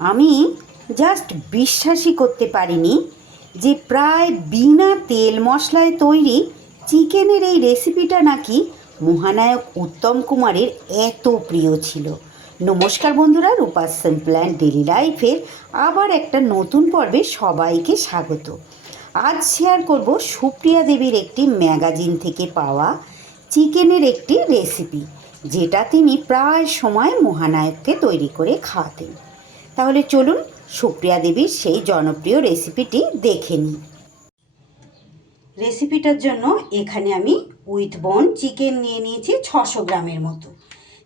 আমি জাস্ট বিশ্বাসই করতে পারিনি যে প্রায় বিনা তেল মশলায় তৈরি চিকেনের এই রেসিপিটা নাকি মহানায়ক উত্তম কুমারের এত প্রিয় ছিল। নমস্কার বন্ধুরা, রূপাস সিম্পল অ্যান্ড ডেলি লাইফের আবার একটা নতুন পর্বে সবাইকে স্বাগত। আজ শেয়ার করব সুপ্রিয়া দেবীর একটি ম্যাগাজিন থেকে পাওয়া চিকেনের একটি রেসিপি, যেটা তিনি প্রায় সময় মহানায়ককে তৈরি করে খাওয়াতেন। তাহলে চলুন সুপ্রিয়া দেবীর সেই জনপ্রিয় রেসিপিটি দেখে নিই। রেসিপিটার জন্য এখানে আমি উইথ বোন চিকেন নিয়ে নিয়েছি 600 গ্রামের মতো।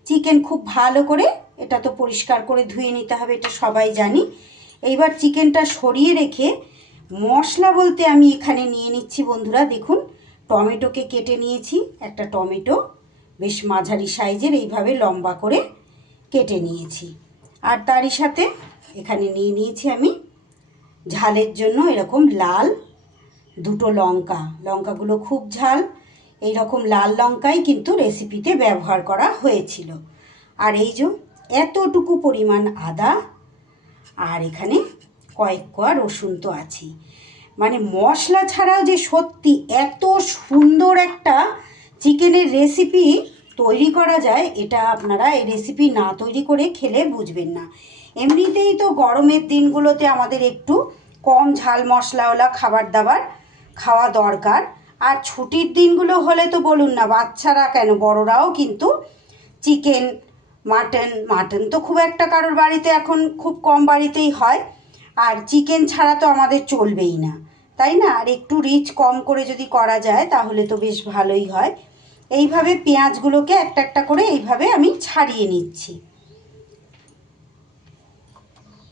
চিকেন খুব ভালো করে এটা তো পরিষ্কার করে ধুয়ে নিতে হবে, এটা সবাই জানি। এইবার চিকেনটা সরিয়ে রেখে মশলা বলতে আমি এখানে নিয়ে নিচ্ছি বন্ধুরা, দেখুন টমেটোকে কেটে নিয়েছি। একটা টমেটো বেশ মাঝারি সাইজের এইভাবে লম্বা করে কেটে নিয়েছি। আর তারই সাথে এখানে নিয়ে নিয়েছি আমি ঝালের জন্য এরকম লাল দুটো লঙ্কা। লঙ্কাগুলো খুব ঝাল, এই রকম লাল লঙ্কাই কিন্তু রেসিপিতে ব্যবহার করা হয়েছিল। আর এই যে এতটুকু পরিমাণ আদা, আর এখানে কয়েক কোয়া রসুন তো আছেই। মানে মশলা ছাড়াও যে সত্যি এত সুন্দর একটা চিকেনের রেসিপি তৈরি করা যায়, এটা আপনারা এই রেসিপি না তৈরি করে খেলে বুঝবেন না। এমনিতেই তো গরমের দিনগুলোতে আমাদের একটু কম ঝাল মশলাওয়ালা খাবার দাবার খাওয়া দরকার। আর ছুটির দিনগুলো হলে তো বলুন না, বাচ্চারা কেন বড়রাও কিন্তু চিকেন মাটন তো খুব একটা কারোর বাড়িতে এখন খুব কম বাড়িতেই হয়, আর চিকেন ছাড়া তো আমাদের চলবেই না, তাই না? আর একটু রিচ কম করে যদি করা যায় তাহলে তো বেশ ভালোই হয়। এইভাবে পেঁয়াজগুলোকে একটা একটা করে এইভাবে আমি ছাড়িয়ে নিচ্ছি।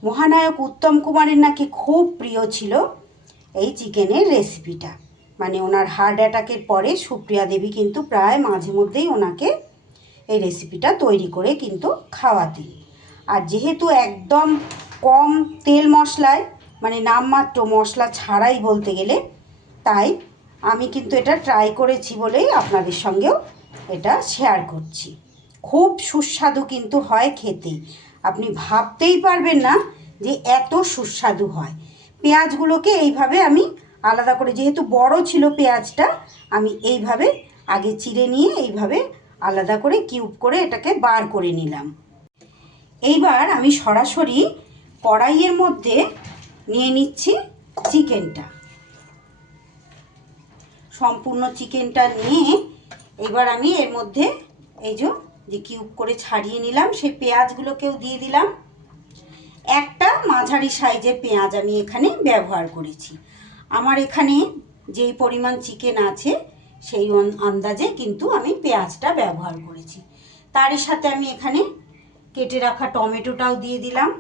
মহানায়ক উত্তম কুমারের নাকি খুব প্রিয় ছিল এই চিকেনের রেসিপিটা। মানে ওনার হার্ট অ্যাটাকের পরে সুপ্রিয়া দেবী কিন্তু প্রায় মাঝে মধ্যেই ওনাকে এই রেসিপিটা তৈরি করে কিন্তু খাওয়াতেন। আর যেহেতু একদম কম তেল মশলায়, মানে নামমাত্র মশলা ছাড়াই বলতে গেলে, তাই আমি কিন্তু এটা ট্রাই করেছি বলেই আপনাদের সঙ্গেও এটা শেয়ার করছি। খুব সুস্বাদু কিন্তু হয় খেতে, আপনি ভাবতেই পারবেন না যে এত সুস্বাদু হয়। পেঁয়াজগুলোকে এইভাবে আমি আলাদা করে, যেহেতু বড় ছিল পেঁয়াজটা, আমি এইভাবে আগে চিড়ে নিয়ে এইভাবে আলাদা করে কিউব করে এটাকে বার করে নিলাম। এইবার আমি সরাসরি কড়াইয়ের মধ্যে নিয়ে নিচ্ছি চিকেনটা। সম্পূর্ণ চিকেনটা নিয়ে এবার আমি এর মধ্যে এই যে কিউব করে ছাড়িয়ে নিলাম সেই পেঁয়াজগুলোকেও দিয়ে দিলাম। একটা মাঝারি সাইজের পেঁয়াজ আমি এখানে ব্যবহার করেছি। আমার এখানে যেই পরিমাণ চিকেন আছে সেই আন্দাজে কিন্তু আমি পেঁয়াজটা ব্যবহার করেছি। তারই সাথে আমি এখানে কেটে রাখা টমেটোটাও দিয়ে দিলাম,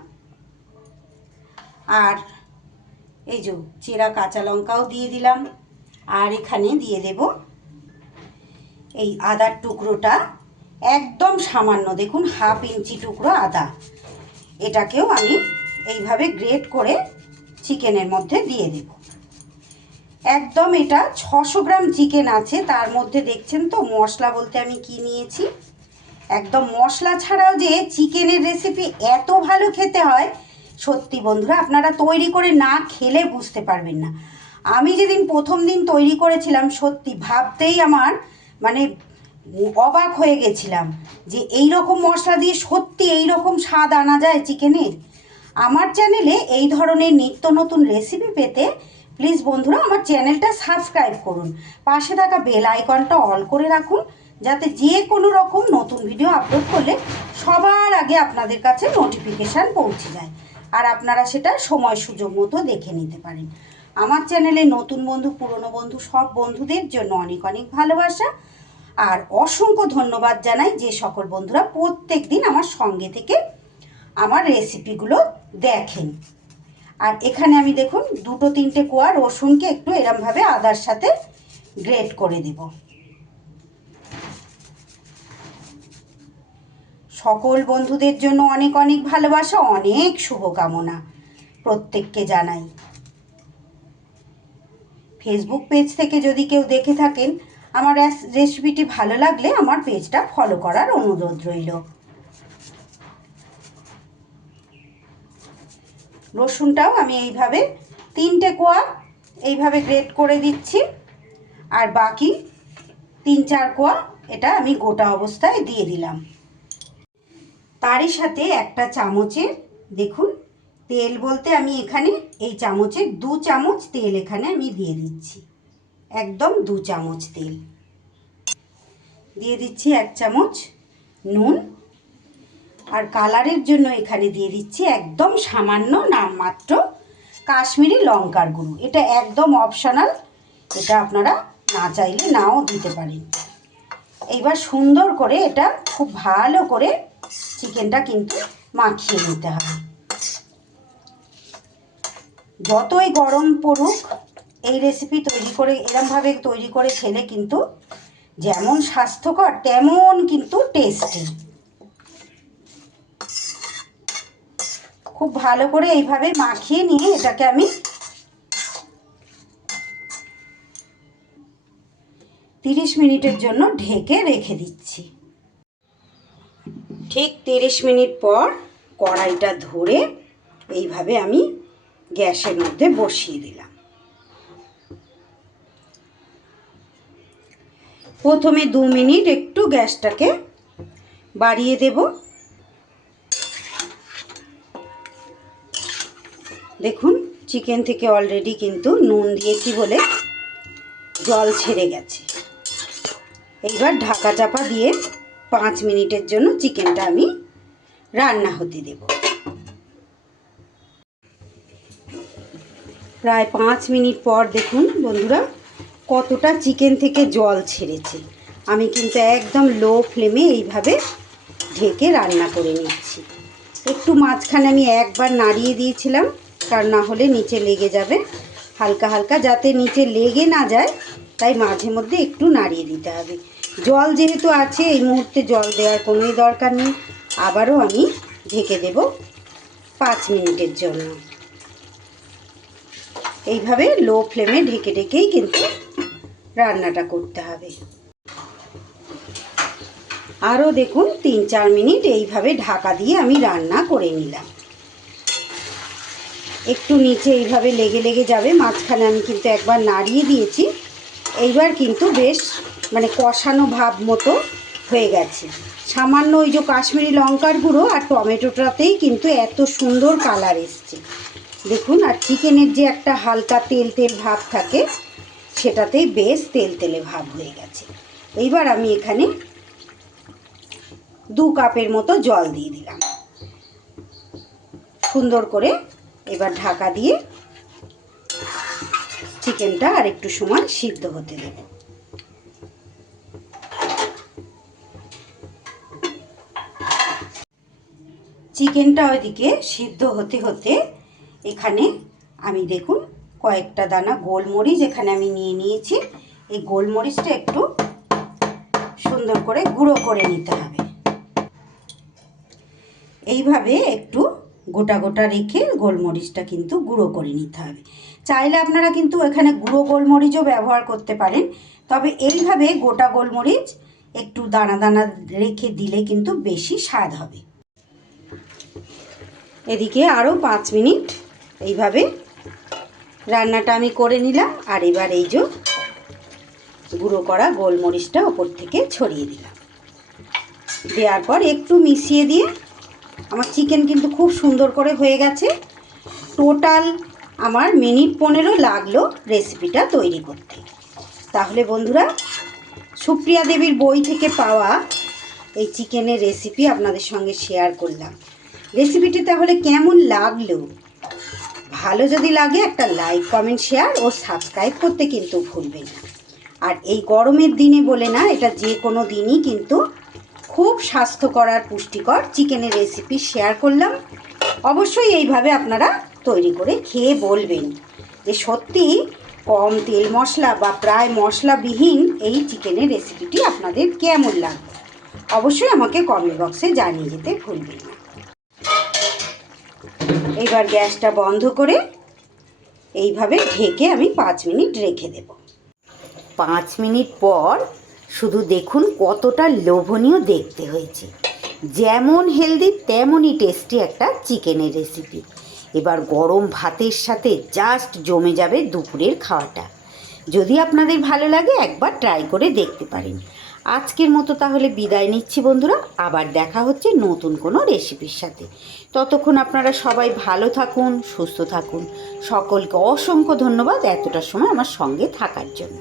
আর এই যে চেরা কাঁচা লঙ্কাও দিয়ে দিলাম। আর এখানে দিয়ে দেব এই আদার টুকরোটা, একদম সামান্য, দেখুন হাফ ইঞ্চি টুকরো আদা। এটাকেও আমি এইভাবে গ্রেট করে চিকেনের মধ্যে দিয়ে দেব। একদম এটা 600 গ্রাম চিকেন আছে, তার মধ্যে দেখছেন তো মশলা বলতে আমি কি নিয়েছি। একদম মশলা ছাড়াও যে চিকেনের রেসিপি এত ভালো খেতে হয়, সত্যি বন্ধুরা আপনারা তৈরি করে না খেলে বুঝতে পারবেন না। আমি যেদিন প্রথম দিন তৈরি করেছিলাম, সত্যি ভাবতেই আমার মানে অবাক হয়ে গেছিলাম যে এই রকম মশলা দিয়ে সত্যি এই রকম স্বাদ আনা যায় চিকেনের। আমার চ্যানেলে এই ধরনের নিত্য নতুন রেসিপি পেতে প্লিজ বন্ধুরা আমার চ্যানেলটা সাবস্ক্রাইব করুন, পাশে থাকা বেল আইকনটা অল করে রাখুন, যাতে যে কোনো রকম নতুন ভিডিও আপলোড করলে সবার আগে আপনাদের কাছে নোটিফিকেশান পৌঁছে যায়, আর আপনারা সেটা সময় সুযোগ মতো দেখে নিতে পারেন। আমার চ্যানেলে নতুন বন্ধু পুরনো বন্ধু সব বন্ধুদের জন্য অনেক অনেক ভালোবাসা, আর অসংখ্য ধন্যবাদ জানাই যে সকল বন্ধুরা প্রত্যেক দিন আমার সঙ্গে থেকে আমার রেসিপিগুলো দেখেন। আর এখানে আমি দেখুন 2-3টে কোয়া রসুনকে একটু এরমভাবে আদার সাথে গ্রেট করে দেব। সকল বন্ধুদের জন্য অনেক অনেক ভালোবাসা, অনেক শুভকামনা প্রত্যেককে জানাই। ফেসবুক পেজ থেকে যদি কেউ দেখে থাকেন, আমার রেসিপিটি ভালো লাগলে আমার পেজটা ফলো করার অনুরোধ রইল। রসুনটাও আমি এইভাবে 3টে কোয়া এইভাবে গ্রেট করে দিচ্ছি, আর বাকি 3-4 কোয়া এটা আমি গোটা অবস্থায় দিয়ে দিলাম। তারই সাথে একটা চামচের দেখুন তেল, বলতে আমি এখানে এই চামচের 2 চামচ তেল এখানে আমি দিয়ে দিচ্ছি, একদম 2 চামচ তেল দিয়ে দিচ্ছি। 1 চামচ নুন, আর কালারের জন্য এখানে দিয়ে দিচ্ছি একদম সামান্য নামমাত্র কাশ্মীরি লঙ্কার গুঁড়ো। এটা একদম অপশনাল, এটা আপনারা না চাইলে নাও দিতে পারেন। এইবার সুন্দর করে এটা খুব ভালো করে চিকেনটা কিন্তু মাখিয়ে নিতে হবে। যতই গরম পড়ুক এই রেসিপি তৈরি করে এরমভাবে তৈরি করে খেলে কিন্তু যেমন স্বাস্থ্যকর তেমন কিন্তু টেস্টি। খুব ভালো করে এইভাবে মাখিয়ে নিয়ে এটাকে আমি 30 মিনিটের জন্য ঢেকে রেখে দিচ্ছি। ঠিক 30 মিনিট পর কড়াইটা ধরে এইভাবে আমি গ্যাসের মধ্যে বসিয়ে দিলাম। প্রথমে 2 মিনিট একটু গ্যাসটাকে বাড়িয়ে দেব। দেখুন চিকেন থেকে অলরেডি কিন্তু নুন দিয়েছি বলে জল ছেড়ে গেছে। এইবার ঢাকা চাপা দিয়ে 5 মিনিটের জন্য চিকেনটা আমি রান্না হতে দেব। প্রায় 5 মিনিট পর দেখুন বন্ধুরা কতটা চিকেন থেকে জল ছেড়েছে। আমি কিন্তু একদম লো ফ্লেমে এইভাবে ঢেকে রান্না করে নিচ্ছি। একটু মাঝখানে আমি একবার নাড়িয়ে দিয়েছিলাম, কারণ না হলে নিচে লেগে যাবে। হালকা হালকা যাতে নিচে লেগে না যায় তাই মাঝে মধ্যে একটু নাড়িয়ে দিতে হবে। জল যেহেতু আছে এই মুহূর্তে জল দেওয়ার কোনোই দরকার নেই। আবারও আমি ঢেকে দেব 5 মিনিটের জন্য। এইভাবে লো ফ্লেমে ঢেকে ঢেকেই কিন্তু রান্নাটা করতে হবে। আরও দেখুন 3-4 মিনিট এইভাবে ঢাকা দিয়ে আমি রান্না করে নিলাম। একটু নিচে এইভাবে লেগে লেগে যাবে, মাঝখানে আমি কিন্তু একবার নাড়িয়ে দিয়েছি। এইবার কিন্তু বেশ কষানো ভাব মতো হয়ে গেছে। সামান্য ওই যে কাশ্মীরি লঙ্কার গুঁড়ো আর টমেটোটাতেই কিন্তু এত সুন্দর কালার এসছে দেখুন। আর চিকেনের যে একটা হালকা তেল তেল ভাব থাকে সেটাতেই বেশ তেল তেলে ভাব হয়ে গেছে। এইবার আমি এখানে 2 কাপের মতো জল দিয়ে দিলাম। সুন্দর করে এবার ঢাকা দিয়ে চিকেনটা আর একটু সময় সিদ্ধ হতে দেব। চিকেনটা ওইদিকে সিদ্ধ হতে হতে এখানে আমি দেখুন কয়েকটা দানা গোলমরিচ এখানে আমি নিয়ে নিয়েছি। এই গোলমরিচটা একটু সুন্দর করে গুঁড়ো করে নিতে হবে। এইভাবে একটু গোটা গোটা রেখে গোলমরিচটা কিন্তু গুঁড়ো করে নিতে হবে। চাইলে আপনারা কিন্তু এখানে গুঁড়ো গোলমরিচও ব্যবহার করতে পারেন, তবে এইভাবে গোটা গোলমরিচ একটু দানা দানা রেখে দিলে কিন্তু বেশি স্বাদ হবে। এদিকে আরও 5 মিনিট এইভাবে রান্নাটা আমি করে নিলাম। আর এবার এই যে গুঁড়ো করা গোলমরিচটা ওপর থেকে ছড়িয়ে দিলাম। দেওয়ার পর একটু মিশিয়ে দিয়ে আমার চিকেন কিন্তু খুব সুন্দর করে হয়ে গেছে। টোটাল আমার মিনিট 15 লাগলো রেসিপিটা তৈরি করতে। তাহলে বন্ধুরা সুপ্রিয়া দেবীর বই থেকে পাওয়া এই চিকেনের রেসিপি আপনাদের সঙ্গে শেয়ার করলাম। রেসিপিটি তাহলে কেমন লাগলো? ভালো যদি লাগে একটা লাইক কমেন্ট শেয়ার ও সাবস্ক্রাইব করতে কিন্তু ভুলবেন না। আর এই গরমের দিনে বলে না, এটা যে কোনো দিনই কিন্তু খুব স্বাস্থ্যকর আর পুষ্টিকর চিকেনের রেসিপি শেয়ার করলাম। অবশ্যই এইভাবে আপনারা তৈরি করে খেয়ে বলবেন যে সত্যি কম তেল মশলা বা প্রায় মশলাবিহীন এই চিকেনের রেসিপিটি আপনাদের কেমন লাগবে অবশ্যই আমাকে কমেন্ট বক্সে জানিয়ে যেতে ভুলবেন না। এবার গ্যাসটা বন্ধ করে এইভাবে ঢেকে আমি 5 মিনিট রেখে দেব। 5 মিনিট পর শুধু দেখুন কতটা লোভনীয় দেখতে হয়েছে। যেমন হেলদি তেমনই টেস্টি একটা চিকেনের রেসিপি। এবার গরম ভাতের সাথে জাস্ট জমে যাবে দুপুরের খাওয়াটা। যদি আপনাদের ভালো লাগে একবার ট্রাই করে দেখতে পারেন। আজকের মতো তাহলে বিদায় নিচ্ছি বন্ধুরা, আবার দেখা হচ্ছে নতুন কোনো রেসিপির সাথে। ততক্ষণ আপনারা সবাই ভালো থাকুন, সুস্থ থাকুন। সকলকে অসংখ্য ধন্যবাদ এতটা সময় আমার সঙ্গে থাকার জন্য।